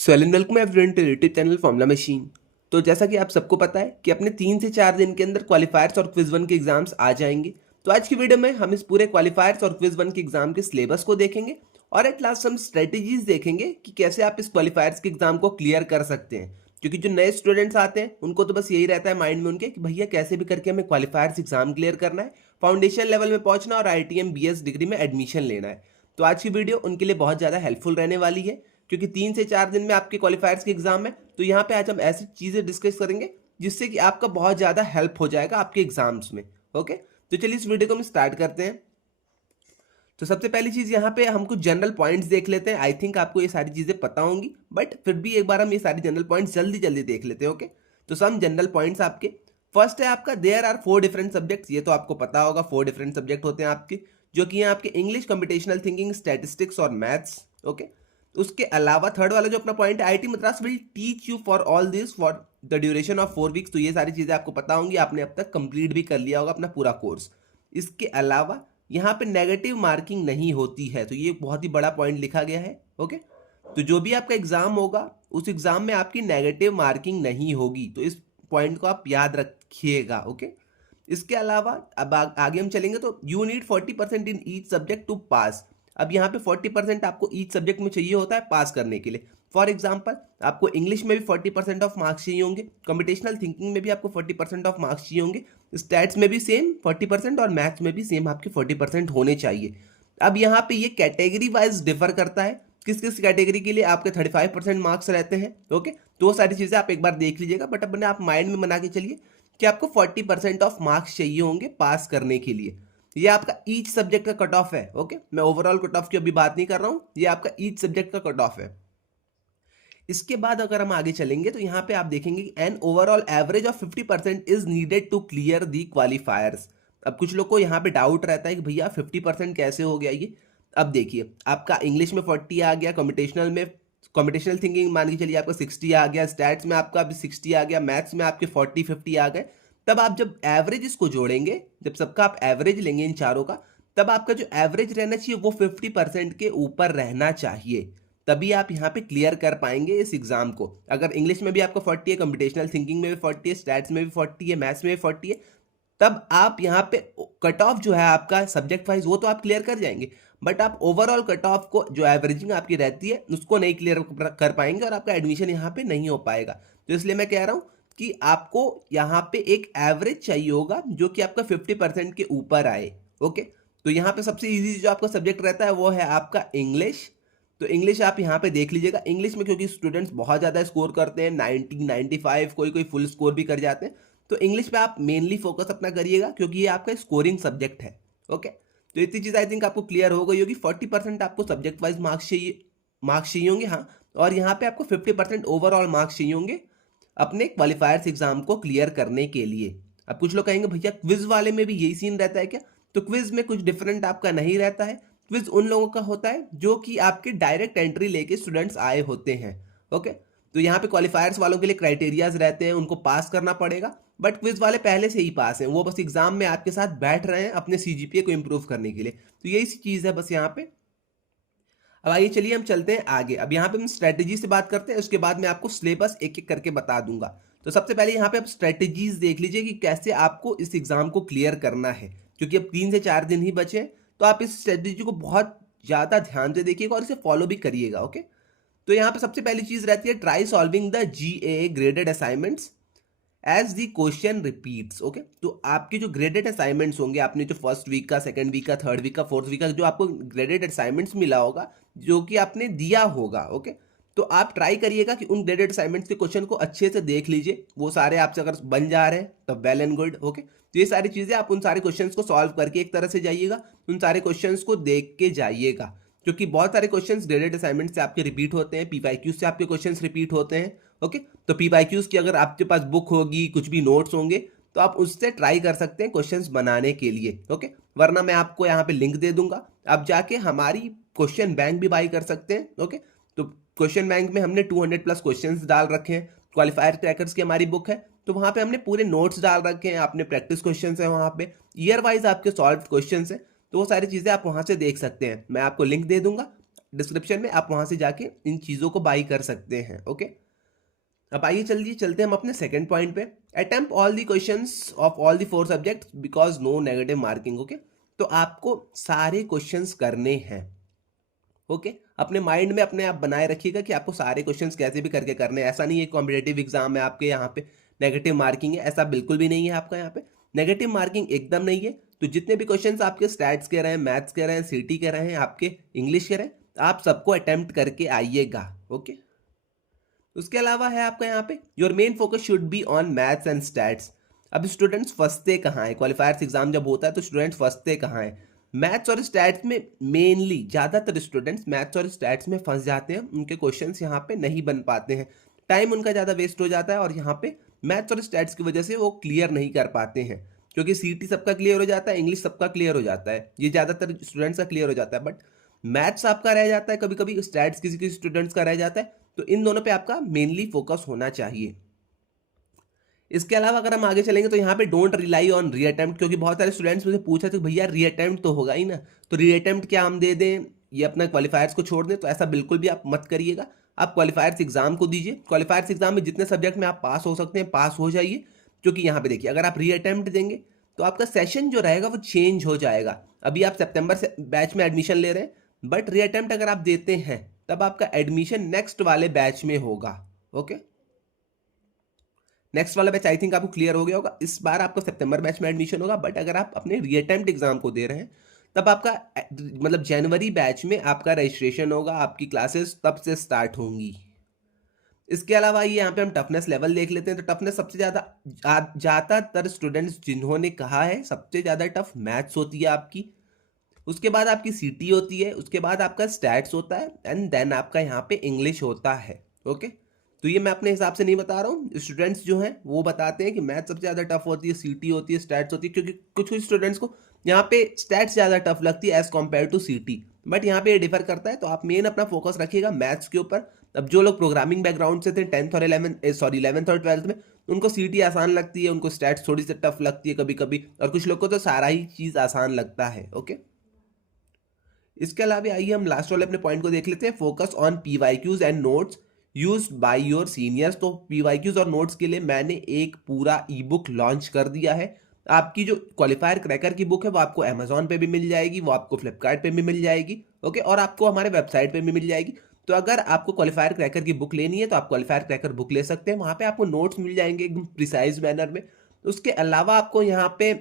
So hello welcome everyone to YouTube channel formula machine. तो जैसा कि आप सबको पता है कि अपने 3 से 4 दिन के अंदर क्वालिफायर्स और क्विज 1 के एग्जाम्स आ जाएंगे। तो आज की वीडियो में हम इस पूरे क्वालिफायर्स और क्विज 1 के एग्जाम के सिलेबस को देखेंगे और एट लास्ट हम स्ट्रेटेजीज देखेंगे कि कैसे आप इस क्वालिफायर्स के एग्जाम को क्लियर कर सकते हैं। क्योंकि जो नए स्टूडेंट्स आते हैं उनको तो बस यही रहता है माइंड में उनके कि भैया कैसे भी करके हमें क्वालिफायर्स एग्जाम क्लियर करना है, फाउंडेशन लेवल में पहुंचना और IITM BS डिग्री में एडमिशन लेना है। तो आज की वीडियो उनके लिए बहुत ज़्यादा हेल्पफुल रहने वाली है क्योंकि 3 से 4 दिन में आपके क्वालिफायर्स के एग्जाम है। तो यहाँ पे आज हम ऐसी चीज़ें डिस्कस करेंगे जिससे कि आपका बहुत ज़्यादा हेल्प हो जाएगा आपके एग्जाम्स में। ओके, तो चलिए इस वीडियो को हम स्टार्ट करते हैं। तो सबसे पहली चीज़ यहाँ पे हम कुछ जनरल पॉइंट्स देख लेते हैं। आई थिंक आपको ये सारी चीज़ें पता होंगी, बट फिर भी एक बार हम ये सारी जनरल पॉइंट्स जल्दी जल्दी देख लेते हैं। ओके, तो सम जनरल पॉइंट्स आपके फर्स्ट है आपका देयर आर 4 डिफरेंट सब्जेक्ट्स। ये तो आपको पता होगा 4 डिफरेंट सब्जेक्ट होते हैं आपके, जो कि हैं आपके इंग्लिश, कंप्यूटेशनल थिंकिंग, स्टैटिस्टिक्स और मैथ्स। ओके, उसके अलावा थर्ड वाला जो अपना पॉइंट है, IIT Madras will teach you for all this for the duration of 4 weeks. तो ये सारी चीज़ें आपको पता होंगी, आपने अब तक कंप्लीट भी कर लिया होगा अपना पूरा कोर्स। इसके अलावा यहाँ पे नेगेटिव मार्किंग नहीं होती है, तो ये बहुत ही बड़ा पॉइंट लिखा गया है। ओके, तो जो भी आपका एग्जाम होगा उस एग्जाम में आपकी नेगेटिव मार्किंग नहीं होगी, तो इस पॉइंट को आप याद रखिएगा। ओके, इसके अलावा अब आगे हम चलेंगे तो you need 40% in each subject to pass. अब यहाँ पे 40% आपको ईच सब्जेक्ट में चाहिए होता है पास करने के लिए। फॉर एग्जाम्पल आपको इंग्लिश में भी 40% ऑफ मार्क्स चाहिए होंगे, कंप्यूटेशनल थिंकिंग में भी आपको 40% ऑफ मार्क्स चाहिए होंगे, स्टैट्स में भी सेम 40% और मैथ्स में भी सेम आपके 40% होने चाहिए। अब यहाँ पे ये कैटेगरी वाइज डिफर करता है, किस किस कैटेगरी के लिए आपके 35% मार्क्स रहते हैं। ओके, तो वो सारी चीज़ें आप एक बार देख लीजिएगा, बट अपने आप माइंड में बना के चलिए कि आपको 40% ऑफ मार्क्स चाहिए होंगे पास करने के लिए। ये आपका ईच सब्जेक्ट का कट ऑफ है। ओके, मैं ओवरऑल कट ऑफ की अभी बात नहीं कर रहा हूँ, ये आपका ईच सब्जेक्ट का कट ऑफ है। इसके बाद अगर हम आगे चलेंगे तो यहाँ पे आप देखेंगे an overall average of 50% is needed to clear the qualifiers. अब कुछ लोग को यहाँ पे डाउट रहता है कि भैया 50% कैसे हो गया ये। अब देखिए, आपका इंग्लिश में 40 आ गया, कंप्यूटेशनल थिंकिंग मान के चलिए आपका 60 आ गया, स्टैट्स में आपका अभी 60 आ गया, मैथ्स में आपके 40-50 आ गए। तब आप जब एवरेज इसको जोड़ेंगे, जब सबका आप एवरेज लेंगे इन चारों का, तब आपका जो एवरेज रहना चाहिए वो 50% के ऊपर रहना चाहिए। तभी आप यहाँ पे क्लियर कर पाएंगे इस एग्जाम को। अगर इंग्लिश में भी आपको 40 है, कंप्यूटेशनल थिंकिंग में भी 40 है, स्टैट्स में भी 40 है, मैथ्स में भी 40 है, तब आप यहाँ पे कट ऑफ जो है आपका सब्जेक्ट वाइज वो तो आप क्लियर कर जाएंगे, बट आप ओवरऑल कट ऑफ को जो एवरेजिंग आपकी रहती है उसको नहीं क्लियर कर पाएंगे और आपका एडमिशन यहाँ पे नहीं हो पाएगा। तो इसलिए मैं कह रहा हूँ कि आपको यहाँ पे एक एवरेज चाहिए होगा जो कि आपका 50% के ऊपर आए। ओके, तो यहाँ पे सबसे ईजी जो आपका सब्जेक्ट रहता है वो है आपका इंग्लिश। तो इंग्लिश आप यहाँ पे देख लीजिएगा। इंग्लिश में क्योंकि स्टूडेंट्स बहुत ज़्यादा स्कोर करते हैं, 90 95, कोई कोई फुल स्कोर भी कर जाते हैं, तो इंग्लिश पे आप मेनली फोकस अपना करिएगा क्योंकि ये आपका स्कोरिंग सब्जेक्ट है। ओके, तो इतनी चीज़ आई थिंक आपको क्लियर हो गई होगी। 40% आपको सब्जेक्ट वाइज मार्क्स चाहिए होंगे, हाँ, और यहाँ पे आपको 50% ओवरऑल मार्क्स चाहिए होंगे अपने क्वालिफायर्स एग्जाम को क्लियर करने के लिए। अब कुछ लोग कहेंगे भैया क्विज वाले में भी यही सीन रहता है क्या? तो क्विज में कुछ डिफरेंट आपका नहीं रहता है। क्विज उन लोगों का होता है जो कि आपके डायरेक्ट एंट्री लेके स्टूडेंट्स आए होते हैं। ओके, तो यहाँ पे क्वालिफायर्स वालों के लिए क्राइटेरियाज रहते हैं, उनको पास करना पड़ेगा, बट क्विज वाले पहले से ही पास हैं, वो बस एग्जाम में आपके साथ बैठ रहे हैं अपने CGPA को इंप्रूव करने के लिए। तो यही सी चीज़ है बस यहाँ पे। अब आइए चलिए हम चलते हैं आगे। अब यहाँ पे हम स्ट्रेटेजी से बात करते हैं, उसके बाद मैं आपको सिलेबस एक एक करके बता दूंगा। तो सबसे पहले यहाँ पे आप स्ट्रेटेजीज देख लीजिए कि कैसे आपको इस एग्जाम को क्लियर करना है, क्योंकि अब 3 से 4 दिन ही बचे हैं। तो आप इस स्ट्रेटेजी को बहुत ज़्यादा ध्यान से देखिएगा और इसे फॉलो भी करिएगा। ओके, तो यहाँ पे सबसे पहली चीज़ रहती है try solving the GAA graded assignments as the question repeats. Okay, तो आपके जो ग्रेडेड असाइनमेंट्स होंगे, आपने जो फर्स्ट वीक का, सेकंड वीक का, थर्ड वीक का, फोर्थ वीक का जो आपको ग्रेडेड असाइनमेंट्स मिला होगा, जो कि आपने दिया होगा, ओके, तो आप ट्राई करिएगा कि उन ग्रेडेड असाइनमेंट्स के क्वेश्चन को अच्छे से देख लीजिए। वो सारे आपसे अगर बन जा रहे हैं तो वेल एंड गुड। ओके, तो ये सारी चीज़ें आप उन सारे क्वेश्चंस को सॉल्व करके एक तरह से जाइएगा, उन सारे क्वेश्चंस को देख के जाइएगा, क्योंकि बहुत सारे क्वेश्चंस ग्रेडेड असाइनमेंट से आपके रिपीट होते हैं, PYQ से आपके क्वेश्चंस रिपीट होते हैं। ओके, तो PYQs की अगर आपके पास बुक होगी, कुछ भी नोट्स होंगे, तो आप उससे ट्राई कर सकते हैं क्वेश्चंस बनाने के लिए। ओके, वरना मैं आपको यहाँ पे लिंक दे दूंगा, आप जाके हमारी क्वेश्चन बैंक भी बाई कर सकते हैं। ओके, तो क्वेश्चन बैंक में हमने 200+ क्वेश्चंस डाल रखे हैं, क्वालिफायर क्रैकर्स की हमारी बुक है, तो वहाँ पे हमने पूरे नोट्स डाल रखे हैं, आपने प्रैक्टिस क्वेश्चन है वहाँ पे, ईयर वाइज आपके सॉल्व क्वेश्चन है, तो वो सारी चीज़ें आप वहाँ से देख सकते हैं। मैं आपको लिंक दे दूंगा, डिस्क्रिप्शन में, आप वहां से जाके इन चीज़ों को बाई कर सकते हैं। ओके, अब आइए चलते हैं हम अपने सेकंड पॉइंट पे। Attempt all the questions of all the 4 subjects because no negative marking. Okay, तो आपको सारे क्वेश्चंस करने हैं। ओके, अपने माइंड में अपने आप बनाए रखिएगा कि आपको सारे क्वेश्चंस कैसे भी करके करने हैं। ऐसा नहीं है कॉम्पिटेटिव एग्जाम है आपके यहाँ पे नेगेटिव मार्किंग है, ऐसा बिल्कुल भी नहीं है आपका यहाँ पे। नेगेटिव मार्किंग एकदम नहीं है। तो जितने भी क्वेश्चंस आपके स्टैट्स के रहे हैं, मैथ्स के रहे हैं, सीटी के रहे हैं, आपके इंग्लिश के रहे हैं, आप सबको अटेम्प्ट करके आइएगा। ओके, उसके अलावा है आपका यहाँ पे your main focus should be on maths and stats. अब स्टूडेंट्स फंसते कहाँ हैं? क्वालिफायर्स एग्जाम जब होता है तो स्टूडेंट्स फंसते कहाँ हैं? मैथ्स और स्टैट्स में मेनली ज़्यादातर स्टूडेंट्स मैथ्स और स्टैट्स में फंस जाते हैं। उनके क्वेश्चंस यहाँ पे नहीं बन पाते हैं, टाइम उनका ज़्यादा वेस्ट हो जाता है और यहाँ पे मैथ्स और स्टैट्स की वजह से वो क्लियर नहीं कर पाते हैं। क्योंकि सीटी सबका क्लियर हो जाता है, इंग्लिश सबका क्लियर हो जाता है, ये ज़्यादातर स्टूडेंट्स का क्लियर हो जाता है, बट मैथ्स आपका रह जाता है, कभी कभी स्टैट्स किसी किसी स्टूडेंट्स का रह जाता है। तो इन दोनों पे आपका मेनली फोकस होना चाहिए। इसके अलावा अगर हम आगे चलेंगे तो यहाँ पे डोंट रिलाई ऑन री अटेम्प्ट, क्योंकि बहुत सारे स्टूडेंट्स मुझे पूछा थे भैया री अटेम्प्ट तो होगा ही ना, तो री अटेम्प्ट क्या हम दे दें, ये अपना क्वालिफायर्स को छोड़ दें? तो ऐसा बिल्कुल भी आप मत करिएगा। आप क्वालिफायर्स एग्जाम को दीजिए। क्वालिफायर्स एग्जाम में जितने सब्जेक्ट में आप पास हो सकते हैं पास हो जाइए। क्योंकि यहाँ पे देखिए, अगर आप री अटेम्प्ट देंगे तो आपका सेशन जो रहेगा वो चेंज हो जाएगा। अभी आप सितंबर से बैच में एडमिशन ले रहे हैं, बट री अटेम्प्ट अगर आप देते हैं तब आपका एडमिशन नेक्स्ट वाले बैच में होगा। ओके, नेक्स्ट वाला बैच आई थिंक आपको क्लियर हो गया होगा। इस बार आपको सितंबर बैच में एडमिशन होगा, बट अगर आप अपने री अटेम्प्ट एग्जाम को दे रहे हैं तब आपका मतलब जनवरी बैच में आपका रजिस्ट्रेशन होगा, आपकी क्लासेस तब से स्टार्ट होंगी। इसके अलावा ये यहाँ पे हम टफनेस लेवल देख लेते हैं। तो टफनेस सबसे ज़्यादातर स्टूडेंट्स जिन्होंने कहा है सबसे ज़्यादा टफ मैथ्स होती है आपकी, उसके बाद आपकी सीटी होती है, उसके बाद आपका स्टैट्स होता है, एंड देन आपका यहाँ पे इंग्लिश होता है। ओके, तो ये मैं अपने हिसाब से नहीं बता रहा हूँ, स्टूडेंट्स जो हैं वो बताते हैं कि मैथ सबसे ज़्यादा टफ होती है, सीटी होती है, स्टैट्स होती है, क्योंकि कुछ कुछ स्टूडेंट्स को यहाँ पे स्टैट्स ज़्यादा टफ लगती है एज कम्पेयर टू सीटी, बट यहाँ पे ये डिफर करता है। तो आप मेन अपना फोकस रखिएगा मैथ्स के ऊपर। अब जो लोग प्रोग्रामिंग बैकग्राउंड से थे 10th और 11th और 12th में, उनको सीटी आसान लगती है, उनको स्टैट्स थोड़ी सी टफ लगती है कभी कभी, और कुछ लोग को तो सारा ही चीज़ आसान लगता है। ओके, इसके अलावा आइए हम लास्ट वाले अपने पॉइंट को देख लेते हैं, focus on PYQs and notes used by your seniors. तो पीवाईक्यूज और नोट्स के लिए मैंने एक पूरा ई बुक लॉन्च कर दिया है। आपकी जो क्वालिफायर क्रैकर की बुक है वो आपको अमेजोन पे भी मिल जाएगी, वो आपको फ्लिपकार्ट पे भी मिल जाएगी। ओके, और आपको हमारे वेबसाइट पे भी मिल जाएगी। तो अगर आपको क्वालिफायर क्रैकर की बुक लेनी है तो आप क्वालिफायर क्रैकर बुक ले सकते हैं, वहाँ पे आपको नोट्स मिल जाएंगे एकदम प्रिसाइज मैनर में। उसके अलावा आपको यहाँ पे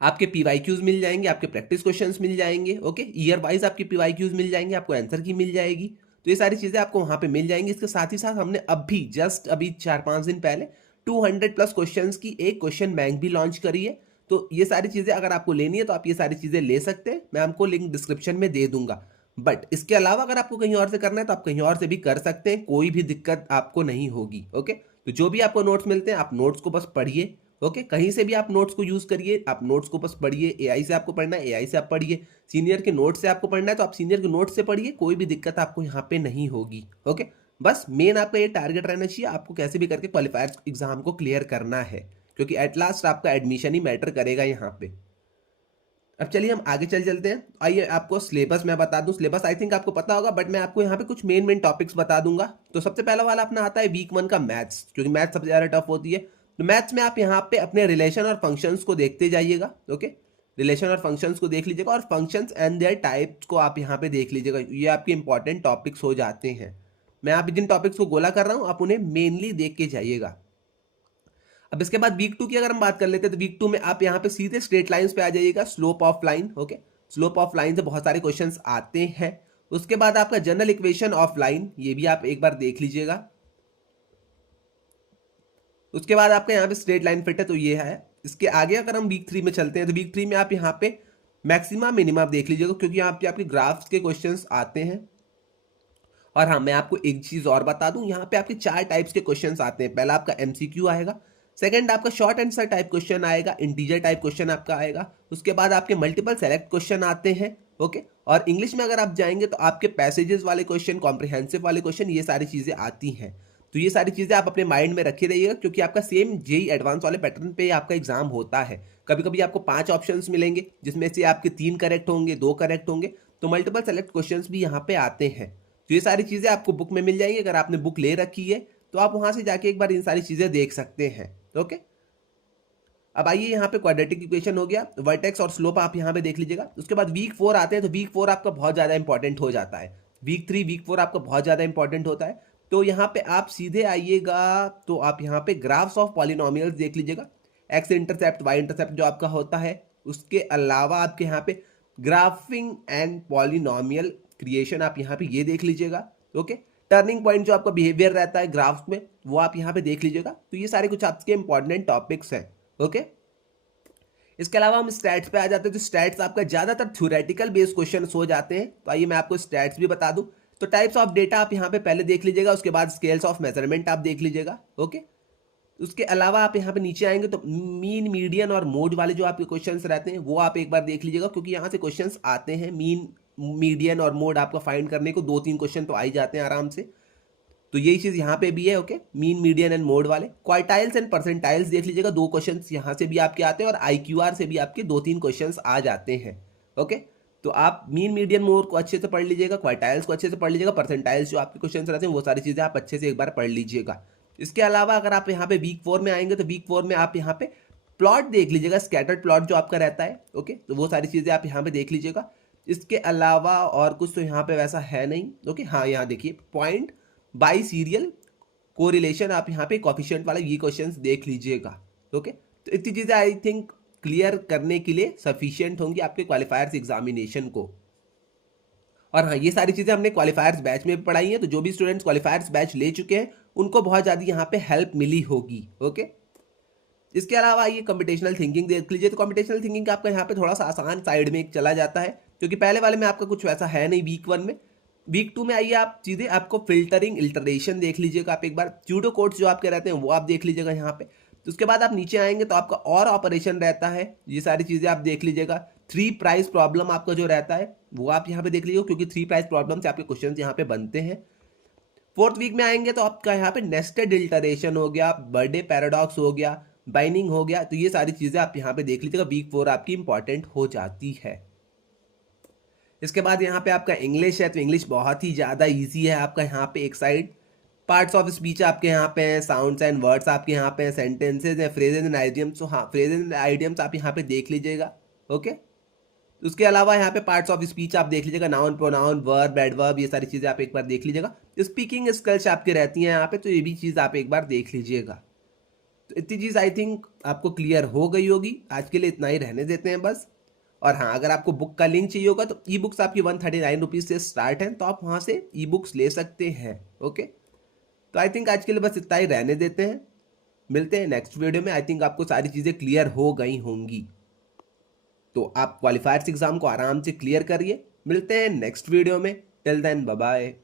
आपके पीवाईक्यूज मिल जाएंगे, आपके प्रैक्टिस क्वेश्चंस मिल जाएंगे। ओके, ईयर वाइज आपके पीवाईक्यूज मिल जाएंगे, आपको आंसर की मिल जाएगी। तो ये सारी चीज़ें आपको वहाँ पे मिल जाएंगी। इसके साथ ही साथ हमने अभी 4-5 दिन पहले 200+ क्वेश्चंस की एक क्वेश्चन बैंक भी लॉन्च करी है। तो ये सारी चीज़ें अगर आपको लेनी है तो आप ये सारी चीज़ें ले सकते हैं, मैं आपको लिंक डिस्क्रिप्शन में दे दूंगा। बट इसके अलावा अगर आपको कहीं और से करना है तो आप कहीं और से भी कर सकते हैं, कोई भी दिक्कत आपको नहीं होगी। ओके, तो जो भी आपको नोट्स मिलते हैं आप नोट्स को बस पढ़िए। ओके, कहीं से भी आप नोट्स को यूज करिए, आप नोट्स को बस पढ़िए। एआई से आपको पढ़ना है एआई से आप पढ़िए, सीनियर के नोट से आपको पढ़ना है तो आप सीनियर के नोट से पढ़िए, कोई भी दिक्कत आपको यहाँ पे नहीं होगी। ओके, बस मेन आपका ये टारगेट रहना चाहिए, आपको कैसे भी करके क्वालिफायर एग्जाम को क्लियर करना है, क्योंकि एट लास्ट आपका एडमिशन ही मैटर करेगा यहाँ पे। अब चलिए हम आगे चलते हैं। आइए आपको सिलेबस मैं बता दूं। सिलेबस आई थिंक आपको पता होगा, बट मैं आपको यहाँ पे कुछ मेन टॉपिक्स बता दूंगा। तो सबसे पहला वाला अपना आता है वीक 1 का मैथ्स, क्योंकि मैथ्स सबसे ज़्यादा टफ होती है। तो मैथ्स में आप यहाँ पे अपने रिलेशन और फंक्शंस को देखते जाइएगा। ओके, रिलेशन और फंक्शंस को देख लीजिएगा, और फंक्शंस एंड देयर टाइप्स को आप यहाँ पे देख लीजिएगा। ये आपके इंपॉर्टेंट टॉपिक्स हो जाते हैं। मैं आप जिन टॉपिक्स को गोला कर रहा हूँ आप उन्हें मेनली देख के जाइएगा। अब इसके बाद वीक 2 की अगर हम बात कर लेते हैं तो वीक 2 में आप यहाँ पे सीधे स्ट्रेट लाइंस पे आ जाइएगा, slope of line. Okay, slope of line से बहुत सारे क्वेश्चंस आते हैं। उसके बाद आपका जनरल इक्वेशन ऑफ लाइन, ये भी आप एक बार देख लीजिएगा। उसके बाद आपका यहाँ पे स्ट्रेट लाइन फिट है, तो ये है। इसके आगे अगर हम वीक 3 में चलते हैं तो वीक 3 में आप यहाँ पे मैक्सिमा मिनिमा देख लीजिएगा, क्योंकि यहाँ पे आपके ग्राफ्स के क्वेश्चंस आते हैं। और हाँ, मैं आपको एक चीज और बता दूं, यहाँ पे आपके 4 टाइप्स के क्वेश्चंस आते हैं। पहला आपका एमसीक्यू आएगा, सेकंड आपका शॉर्ट आंसर टाइप क्वेश्चन आएगा, इंटीजर टाइप क्वेश्चन आपका आएगा। उसके बाद आपके मल्टीपल सेलेक्ट क्वेश्चन आते हैं। ओके, और इंग्लिश में अगर आप जाएंगे तो आपके पैसेजेस वाले क्वेश्चन, कॉम्प्रिहेंसिव वाले क्वेश्चन, ये सारी चीजें आती हैं। तो ये सारी चीजें आप अपने माइंड में रखे रहिएगा, क्योंकि आपका सेम जेई एडवांस वाले पैटर्न पे आपका एग्जाम होता है। कभी कभी आपको 5 ऑप्शंस मिलेंगे, जिसमें से आपके 3 करेक्ट होंगे, 2 करेक्ट होंगे। तो मल्टीपल सेलेक्ट क्वेश्चंस भी यहाँ पे आते हैं। तो ये सारी चीज़ें आपको बुक में मिल जाएंगी। अगर आपने बुक ले रखी है तो आप वहाँ से जाके एक बार इन सारी चीज़ें देख सकते हैं। ओके, अब आइए यहाँ पे क्वाड्रेटिक इक्वेशन हो गया, वर्टेक्स और स्लोप आप यहाँ पे देख लीजिएगा। उसके बाद वीक 4 आते हैं, तो वीक 4 आपका बहुत ज़्यादा इंपॉर्टेंट हो जाता है। वीक 3 वीक 4 आपका बहुत ज़्यादा इंपॉर्टेंट होता है। तो यहाँ पे आप सीधे आइएगा तो आप यहाँ पे ग्राफ्स ऑफ पॉलिनोमियल्स देख लीजिएगा, एक्स इंटरसेप्ट वाई इंटरसेप्ट जो आपका होता है। उसके अलावा आपके यहाँ पे ग्राफिंग एंड पॉलिनोमियल क्रिएशन आप यहाँ पे ये देख लीजिएगा। ओके, टर्निंग पॉइंट जो आपका बिहेवियर रहता है ग्राफ्स में वो आप यहाँ पे देख लीजिएगा। तो ये सारे कुछ आपके इंपॉर्टेंट टॉपिक्स हैं। ओके, इसके अलावा हम स्टैट्स पे आ जाते हैं। तो स्टैट्स आपका ज़्यादातर थ्योरेटिकल बेस्ड क्वेश्चन हो जाते हैं। तो आइए मैं आपको स्टैट्स भी बता दूं। तो टाइप्स ऑफ डेटा आप यहाँ पे पहले देख लीजिएगा, उसके बाद स्केल्स ऑफ मेजरमेंट आप देख लीजिएगा। ओके, उसके अलावा आप यहाँ पे नीचे आएंगे तो मीन मीडियन और मोड वाले जो आपके क्वेश्चंस रहते हैं वो आप एक बार देख लीजिएगा, क्योंकि यहाँ से क्वेश्चंस आते हैं। मीन मीडियन और मोड आपका फाइंड करने को 2-3 क्वेश्चन तो आ ही जाते हैं आराम से। तो यही चीज़ यहाँ पे भी है। Okay, mean median and mode वाले क्वार्टाइल्स एंड परसेंटाइल्स देख लीजिएगा, 2 क्वेश्चंस यहाँ से भी आपके आते हैं और IQR से भी आपके 2-3 क्वेश्चंस आ जाते हैं। ओके, तो आप मीन मीडियन मोड को अच्छे से पढ़ लीजिएगा, क्वार्टाइल्स को अच्छे से पढ़ लीजिएगा, परसेंटाइल्स जो आपके क्वेश्चन रहते हैं वो सारी चीज़ें आप अच्छे से एक बार पढ़ लीजिएगा। इसके अलावा अगर आप यहाँ पे वीक 4 में आएंगे तो वीक 4 में आप यहाँ पे प्लॉट देख लीजिएगा, स्कैटर्ड प्लॉट जो आपका रहता है। ओके, तो वो सारी चीज़ें आप यहाँ पे देख लीजिएगा। इसके अलावा और कुछ तो यहाँ पे वैसा है नहीं। ओके, हाँ यहाँ देखिए पॉइंट बाई सीरियल कोरिलेशन आप यहाँ पे कोफिशिएंट वाला ये क्वेश्चंस देख लीजिएगा। ओके, तो इतनी चीज़ें आई थिंक क्लियर करने के लिए सफिशिएंट होंगी आपके क्वालिफायर्स एग्जामिनेशन को। और हाँ, ये सारी चीज़ें हमने क्वालिफायर्स बैच में पढ़ाई हैं। तो जो भी स्टूडेंट्स क्वालिफायर्स बैच ले चुके हैं उनको बहुत ज़्यादा यहाँ पे हेल्प मिली होगी। ओके, इसके अलावा ये कंप्यूटेशनल थिंकिंग देख लीजिए। तो कंप्यूटेशनल थिंकिंग आपका यहाँ पे थोड़ा सा आसान साइड में चला जाता है, क्योंकि पहले वाले में आपका कुछ वैसा है नहीं वीक 1 में। वीक 2 में आइए आप सीधे आपको फिल्टरिंग इल्टरेशन देख लीजिएगा। आप एक बार स्यूडो कोड्स जो आपके रहते हैं वो आप देख लीजिएगा यहाँ पे। तो उसके बाद आप नीचे आएंगे तो आपका और ऑपरेशन रहता है, ये सारी चीज़ें आप देख लीजिएगा। 3 प्राइस प्रॉब्लम आपका जो रहता है वो आप यहाँ पे देख लीजिएगा, क्योंकि 3 प्राइस प्रॉब्लम से आपके क्वेश्चन यहाँ पे बनते हैं। 4th वीक में आएंगे तो आपका यहाँ पे नेस्टेड इल्टरेशन हो गया, बर्थडे पैराडॉक्स हो गया, बाइनिंग हो गया। तो ये सारी चीज़ें आप यहाँ पे देख लीजिएगा। वीक 4 आपकी इंपॉर्टेंट हो जाती है। इसके बाद यहाँ पे आपका इंग्लिश है, तो इंग्लिश बहुत ही ज़्यादा इजी है आपका। यहाँ पे एक साइड पार्ट्स ऑफ स्पीच आपके यहाँ पे हैं, साउंड्स एंड वर्ड्स आपके यहाँ पे हैं, सेंटेंसेज हैं, फ्रेजेज एंड आइडियम्स। तो हाँ, फ्रेजेज एंड आइडियम्स आप यहाँ पे देख लीजिएगा। ओके, उसके अलावा यहाँ पे पार्ट्स ऑफ स्पीच आप देख लीजिएगा, नाउन प्रोनाउन वर्ब एडवर्ब, ये सारी चीज़ें आप एक बार देख लीजिएगा। स्पीकिंग स्किल्स आपके रहती हैं यहाँ पे, तो ये भी चीज़ आप एक बार देख लीजिएगा। तो इतनी चीज़ आई थिंक आपको क्लियर हो गई होगी। आज के लिए इतना ही रहने देते हैं बस। और हाँ, अगर आपको बुक का लिंक चाहिए होगा तो ई बुक्स आपकी 139 रुपीज़ से स्टार्ट हैं, तो आप वहाँ से ई बुक्स ले सकते हैं। ओके, तो आई थिंक आज के लिए बस इतना ही रहने देते हैं। मिलते हैं नेक्स्ट वीडियो में। आई थिंक आपको सारी चीज़ें क्लियर हो गई होंगी, तो आप क्वालिफायर्स एग्जाम को आराम से क्लियर करिए। मिलते हैं नेक्स्ट वीडियो में। Till then bye bye.